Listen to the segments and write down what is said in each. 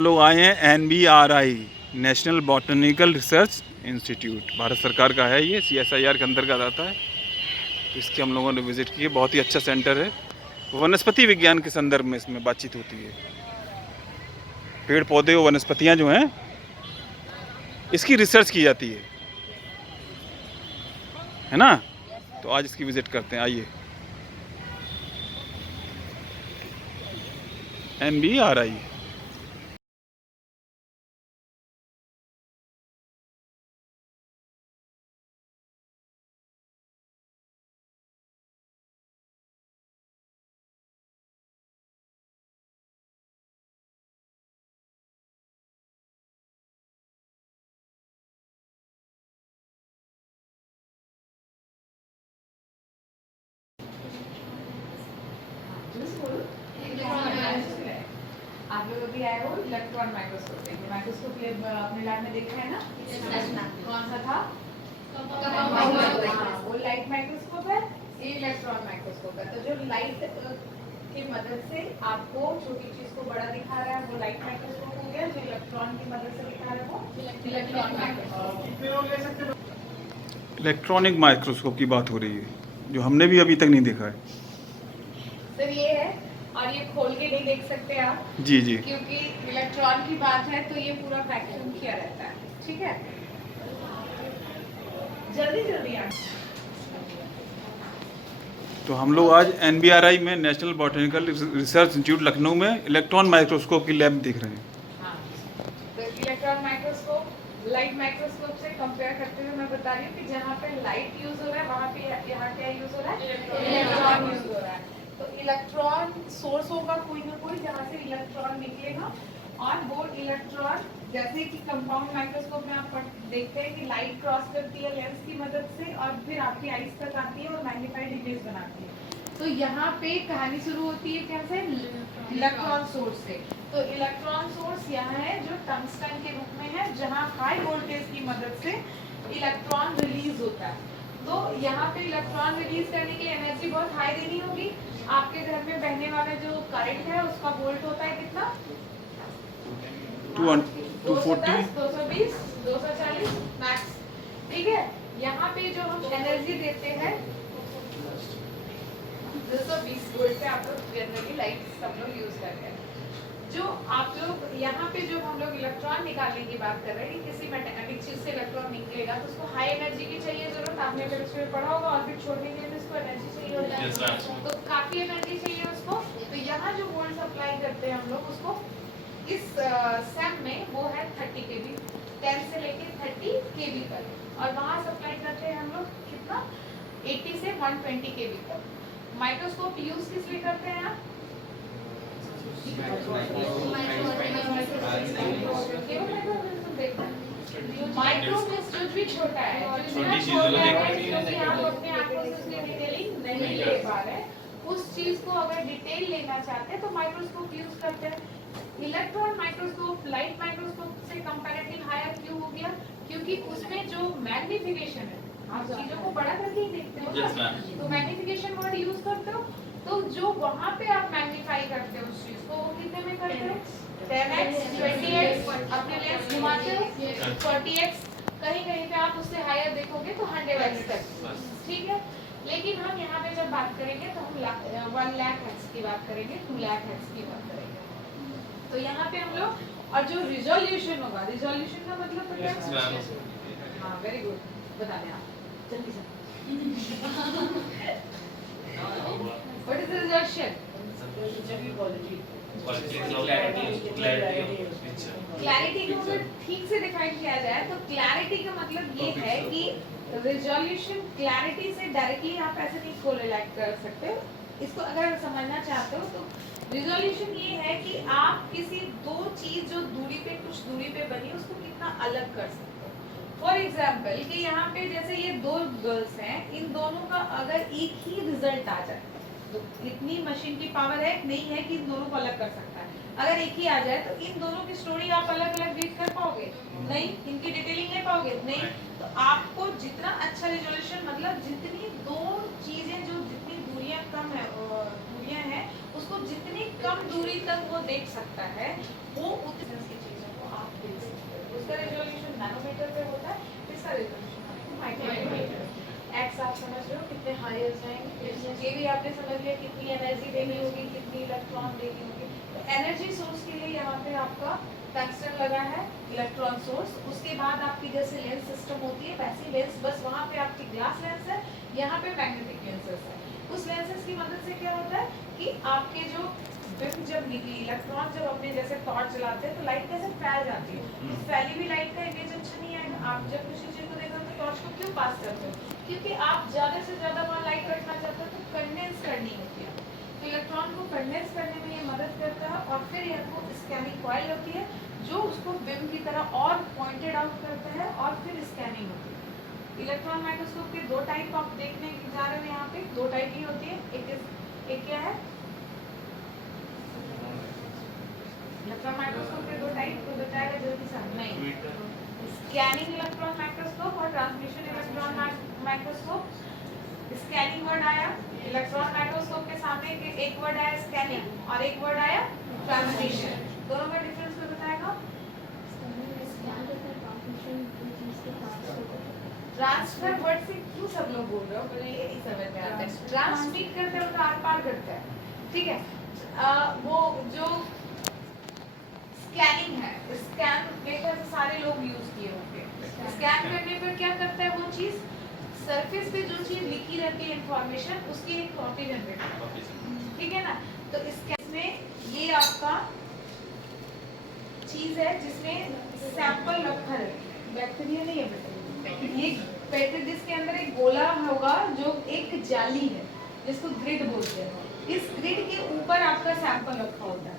लोग आए हैं NBRI national botanical research institute, Bharat सरकार का है ये, CSIR के अंतर्गत आता है। तो इसकी हम लोगों ने विज़िट की है। बहुत ही अच्छा सेंटर है। वनस्पति विज्ञान के संदर्भ में इसमें बातचीत होती है। पेड़ पौधे और वनस्पतियाँ जो हैं इसकी रिसर्च की जाती है ना। तो आज इसकी विज़िट करते हैं, आइए। NBRI। आप लोग अभी आए हो इलेक्ट्रॉन माइक्रोस्कोप देखिए। माइक्रोस्कोप ये अपने लैब में देखा है ना? कौन सा था? वो लाइट माइक्रोस्कोप है, ये इलेक्ट्रॉन माइक्रोस्कोप है। तो जो लाइट की मदद से आपको छोटी चीज को बड़ा दिखा रहा है वो लाइट माइक्रोस्कोप हो गया। जो इलेक्ट्रॉन की मदद से दिखा रहा है वो इलेक्ट्रॉन माइक्रोस्कोप। इलेक्ट्रॉनिक माइक्रोस्कोप की बात हो रही है, जो हमने भी अभी तक नहीं देखा है। सर ये है, और ये खोल के नहीं देख सकते आप जी जी। क्योंकि इलेक्ट्रॉन की बात है तो ये पूरा वैक्यूम किया रहता है। ठीक है, जल्दी जल्दी आ। तो हम लोग आज NBRI में national botanical research institute Lucknow में इलेक्ट्रॉन माइक्रोस्कोप की लैब देख रहे हैं। हाँ, तो इलेक्ट्रॉन माइक्रोस्कोप लाइट माइक्रोस्कोप से कंपेयर करते हुए मैं बता रही हूँ कि जहाँ पे लाइट यूज हो रहा है वहाँ पे यहाँ क्या यूज हो रहा है? इलेक्ट्रॉन यूज हो रहा है। तो इलेक्ट्रॉन सोर्स होगा कोई ना कोई जहाँ से इलेक्ट्रॉन निकलेगा, और वो इलेक्ट्रॉन जैसे कि कंपाउंड माइक्रोस्कोप में आप देखते हैं कि लाइट क्रॉस करती है लेंस की मदद से और फिर आपकी आईज तक आती है और मैग्नीफाइड इमेज बनाती है। तो यहाँ पे कहानी शुरू होती है कैसे? इलेक्ट्रॉन सोर्स से। तो इलेक्ट्रॉन सोर्स यहाँ है जो टंगस्टन के रूप में है, जहाँ हाई वोल्टेज की मदद से इलेक्ट्रॉन रिलीज होता है। तो यहाँ पे इलेक्ट्रॉन रिलीज करने के लिए एनर्जी बहुत हाई देनी होगी। आपके घर में बहने वाला जो करंट है उसका वोल्ट होता है कितना? 240 220 240 मैक्स। ठीक है, यहाँ पे जो हम एनर्जी देते हैं 220 वोल्ट पे आप लोग जनरली लाइट सब लोग यूज करते हैं। जो आप लोग यहाँ पे जो हम लोग इलेक्ट्रॉन निकालने की बात कर रहे हैं, किसी मैग्नेटिक चीज से इलेक्ट्रॉन निकलेगा तो उसको हाई एनर्जी की चाहिए जरूरत। आपने अगर उसमें पढ़ा होगा ऑर्बिट छोड़ने के लिए उसको एनर्जी चाहिए होता है, तो काफी एनर्जी चाहिए उसको। तो यहाँ जो वोल्ट सप्लाई करते हैं हम लोग उसको इस सेम में वो है 30 kV, 10 से लेके 30 kV तक, और वहाँ सप्लाई करते हैं हम लोग कितना? 80 से 120 kV तक। माइक्रोस्कोप यूज किस लिए करते हैं आप? माइक्रोस्कोप भी छोटा है, क्योंकि आप अपने आंखों से उसकी डिटेलिंग नहीं ले पा रहे, उस चीज को अगर डिटेल लेना चाहते हैं तो माइक्रोस्कोप यूज करते हैं। इलेक्ट्रॉन माइक्रोस्कोप लाइट माइक्रोस्कोप से कंपैरेटिव हायर क्यों हो गया? क्योंकि उसमें जो मैग्निफिकेशन है, आप चीजों को बड़ा करके ही देखते हो ना, तो मैग्निफिकेशन वर्ड यूज करते हो। तो जो वहाँ पे आप मैग्नीफाई करते हो उस चीज को, वो कितने में करते हो? 10x 20x, अपने लेंस घुमाते हो 40x, कहीं कहीं पे आप उससे हायर देखोगे तो 100x तक। ठीक है, लेकिन हम यहाँ पे जब बात करेंगे तो हम 1 लाख x की बात करेंगे, 2 लाख x की बात करेंगे। तो यहाँ पे हम लोग, और जो रिजोल्यूशन होगा, रिजोल्यूशन का मतलब पता है? हाँ, वेरी गुड, बता दें आप जल्दी से। What is the resolution? Clarity को अगर ठीक से डिफाइन किया जाए तो क्लैरिटी का मतलब ये है कि रिजोल्यूशन क्लैरिटी से डायरेक्टली आप ऐसे नहीं कोरिलेट कर सकते। इसको अगर समझना चाहते हो तो रिजोल्यूशन ये है कि आप किसी दो चीज जो दूरी पे कुछ दूरी पे बनी उसको कितना अलग कर सकते हो। फॉर एग्जाम्पल कि यहाँ पे जैसे ये दो गर्ल्स हैं, इन दोनों का अगर एक ही रिजल्ट आ जाए तो इतनी मशीन की पावर है नहीं है कि इन दोनों को अलग कर सकता है। अगर एक ही आ जाए तो इन दोनों की स्टोरी आप अलग अलग रीड कर पाओगे? नहीं। इनकी डिटेलिंग ले पाओगे? नहीं। तो आपको जितना अच्छा रिजोल्यूशन, मतलब जितनी दो चीजें जो जितनी दूरियां कम है दूरियां हैं उसको जितनी कम दूरी तक वो देख सकता है वो उतनी की चीज़ों को आप देख सकते हो। उसका रेजोल्यूशन नैनोमीटर पे होता है, इसका रेजोल्यूशन आपको माइक्रोमीटर। एक्स आप समझ रहे हो कितने हायर जाएंगे, ये भी आपने समझ लिया कितनी एनर्जी देनी होगी, कितनी इलेक्ट्रॉन देनी होगी। तो एनर्जी सोर्स के लिए यहाँ पे आपका टंगस्टन लगा है, इलेक्ट्रॉन सोर्स। उसके बाद आपकी जैसे लेंस सिस्टम होती है वैसी लेंस, बस वहाँ पे आपकी ग्लास लेंस है, यहाँ पे मैग्नेटिक लेंसेस है। उस लेंसेस की मदद से क्या होता है कि आपके जो बिम जब निकली इलेक्ट्रॉन जब अपने जैसे टॉर्च जलाते हैं तो लाइट कैसे फैल जाती है, तो फैली हुई लाइट का इमेज अच्छा नहीं आएगा। आप जब किसी चीज को देखो तो टॉर्च को क्यों पास करते हो, क्योंकि आप ज्यादा से ज्यादा वहाँ लाइट रखना चाहते हो तो कंडेंस करनी होती है। तो इलेक्ट्रॉन को कंडेंस करने में ये मदद करता है और फिर यह स्कैनिंग कॉइल होती है जो उसको बिम की तरह और पॉइंटेड आउट करता है और फिर स्कैनिंग होती है। इलेक्ट्रॉन माइक्रोस्कोप के दो टाइप आप देखने जा रहे हो, यहाँ पे दो टाइप की होती है। एक क्या है इलेक्ट्रॉन माइक्रोस्कोप के दो टाइप तो बताएगा जल्दी से नहीं, स्कैनिंग इलेक्ट्रॉन माइक्रोस्कोप और transmission electron microscope. Scanning word आया, इलेक्ट्रॉन माइक्रोस्कोप के सामने एक वर्ड आया स्कैनिंग और एक वर्ड आया ट्रांसमिशन। दोनों में डिफरेंस को बताएगा। ट्रांसफर वर्ड से क्यों सब लोग बोल रहे हो, मुझे ये नहीं समझ में आता है। ट्रांसमिट करते हैं तो आर पार करता है, ठीक है। वो जो स्कैनिंग है, स्कैन मेरे ख्याल से सारे लोग यूज किए होंगे। स्कैन करने पर क्या करता है वो चीज, सरफेस पे जो चीज लिखी रहती है इंफॉर्मेशन उसकी एक कॉपी जनरेट करता है, ठीक है ना। तो इसमें ये आपका चीज है जिसमें सैंपल रखा है, बैक्टीरिया नहीं है बेटा, ये पेट्री जिसके अंदर एक गोला होगा जो एक जाली है जिसको ग्रिड बोलते हैं। इस ग्रिड के ऊपर आपका सैंपल रखा होता है,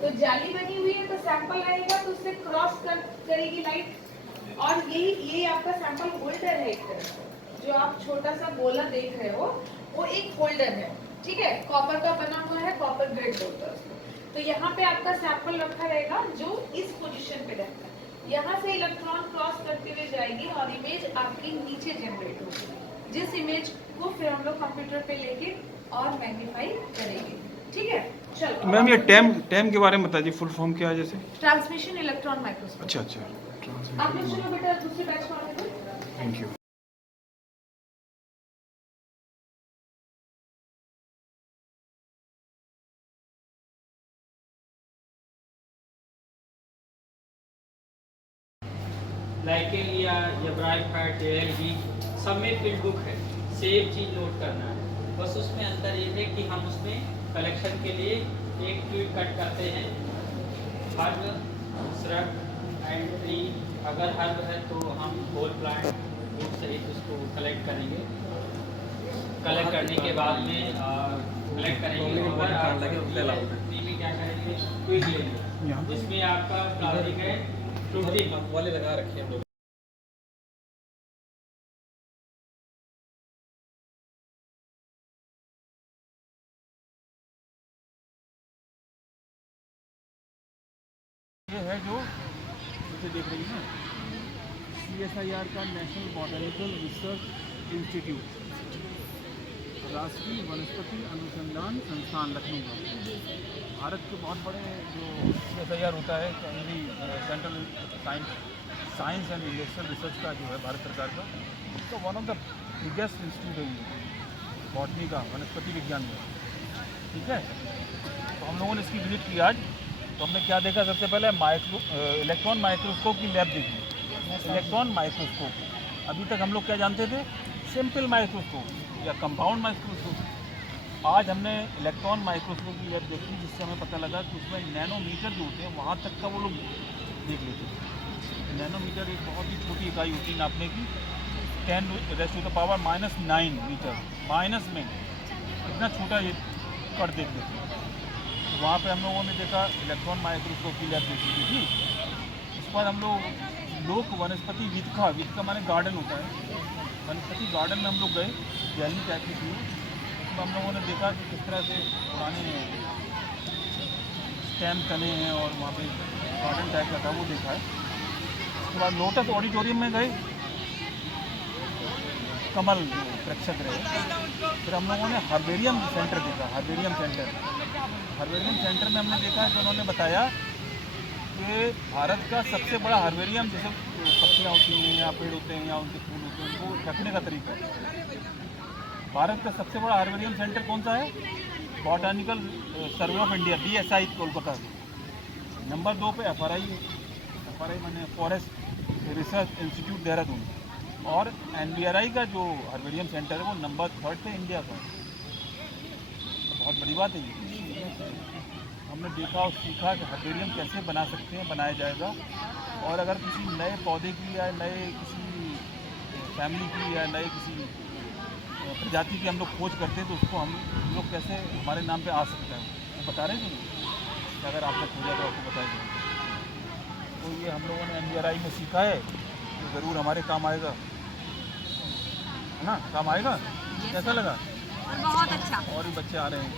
तो जाली बनी हुई है तो सैंपल रहेगा तो उससे क्रॉस करेगी लाइट और यही आपका सैंपल होल्डर है। एक तरह से जो आप छोटा सा गोला देख रहे हो वो एक होल्डर है, ठीक है, कॉपर का बना हुआ है, कॉपर ग्रिड बोलते हैं उसको। तो यहाँ पे आपका सैंपल रखा रहेगा जो इस पोजीशन पे रहता है। यहाँ से इलेक्ट्रॉन क्रॉस करते हुए जाएगी और इमेज आपकी नीचे जनरेट होगी, जिस इमेज को फिर हम लोग कंप्यूटर पे लेके और मैग्नीफाई करेंगे, ठीक है। चलो मैम ये टैम के बारे में बताइए, फुल फॉर्म क्या है जैसे? Transmission electron microscope. अच्छा आप लोग चलो बेटा दूसरे बैच में आगे बढ़ो। Thank you. लाइकेन लिया या ब्राइट पैड ALB सब में फील्ड बुक है, सेम चीज़ नोट करना है। बस उसमें अंतर ये है कि हम उसमें कलेक्शन के लिए एक ट्वीट कट करते हैं, हर्ब, श्रग एंड ट्री। अगर हर्ब है तो हम होल प्लांट रूट सहित उसको कलेक्ट करेंगे। कलेक्ट करने के बाद में कलेक्ट करेंगे और ट्री में क्या करेंगे, ट्वीट लेंगे जिसमें आपका फ्लावरिंग है, फ्रूटिंग वाले लगा रखे हैं हम लोग। ये है जो इसे देख रही हैं CSIR का नेशनल बॉटनिकल रिसर्च इंस्टीट्यूट, राष्ट्रीय वनस्पति अनुसंधान संस्थान लखनऊ का। भारत के बहुत बड़े जो CSIR होता है, central science and industrial research का जो है भारत सरकार का, उसका one of the biggest institute है बॉटनी का, वनस्पति विज्ञान का, ठीक है। तो हम लोगों ने इसकी विजिट की आज। तो हमने क्या देखा, सबसे पहले इलेक्ट्रॉन माइक्रोस्कोप की लैब देखी। इलेक्ट्रॉन माइक्रोस्कोप, अभी तक हम लोग क्या जानते थे, सिंपल माइक्रोस्कोप या कंपाउंड माइक्रोस्कोप। आज हमने इलेक्ट्रॉन माइक्रोस्कोप की लैब देखी जिससे हमें पता लगा कि उसमें नैनोमीटर जो होते हैं वहाँ तक का वो लोग देख लेते हैं। नैनोमीटर एक बहुत ही छोटी इकाई होती है नापने की, 10⁻⁹ मीटर, माइनस में इतना छोटा ये कट देख लेते हैं। तो वहाँ पे हम लोगों ने देखा, इलेक्ट्रॉन माइक्रोस्कोप की लैब देखी थी। उसके बाद हम लोग वनस्पति विद का माने गार्डन होता है, वनस्पति गार्डन में हम लोग गए, गैलरी टाइप की थी। उसमें हम लोगों ने देखा कि किस तरह से पुराने स्टैम्प तने हैं और वहाँ पे गार्डन टाइप का था, वो देखा है। उसके बाद लोटस ऑडिटोरियम में गए, कमल जो प्रेक्षक रहे। फिर हम लोगों ने हर्बेरियम सेंटर देखा। हर्बेरियम सेंटर में हमने देखा कि उन्होंने बताया कि भारत का सबसे बड़ा हर्बेरियम, जैसे पत्तियाँ होती हैं या पेड़ होते हैं या उनके फूल होते हैं, उनको रखने का तरीका है। भारत का सबसे बड़ा हर्बेरियम सेंटर कौन सा है? Botanical survey of India, BSI Kolkata. Number 2 पे FRI माने फॉरेस्ट रिसर्च इंस्टीट्यूट देहरादून। और NBRI का जो हर्बेरियम सेंटर है वो नंबर 3 पे इंडिया का। तो बहुत बड़ी बात है ये। हमने देखा और सीखा कि हर्बेरियम कैसे बना सकते हैं, बनाया जाएगा। और अगर किसी नए पौधे की या नए किसी फैमिली की या नए किसी प्रजाति की हम लोग खोज करते हैं तो उसको हम लोग कैसे हमारे नाम पे आ सकता है, वो बता रहे थे कि अगर आपने खोजा तो आपको बताया जाएगा। तो ये हम लोगों ने NBRI में सीखा है, तो ज़रूर हमारे काम आएगा, है ना? काम आएगा। कैसा लगा? बहुत अच्छा। और भी बच्चे आ रहे हैं।